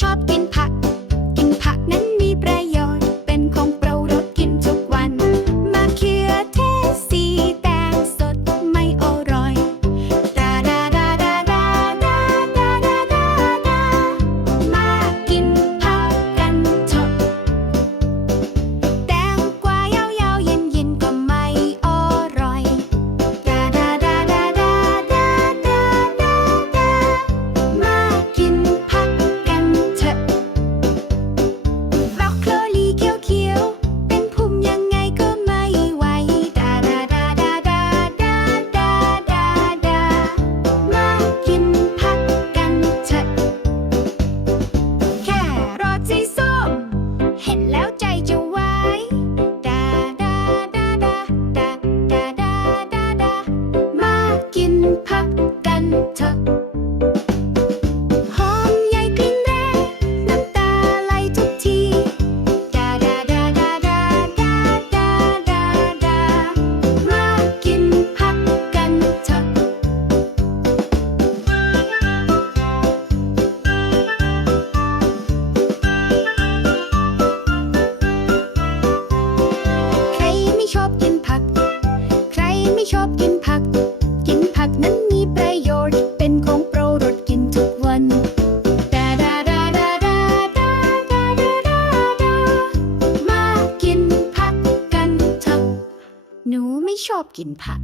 ชอบกินผัก ชอบกินผัก กินผักนั้นมีประโยชน์ เป็นของโปรดกินทุกวันดาดาดาดาดาดาดาดาดาดามากินผักกันเถอะหนูไม่ชอบกินผัก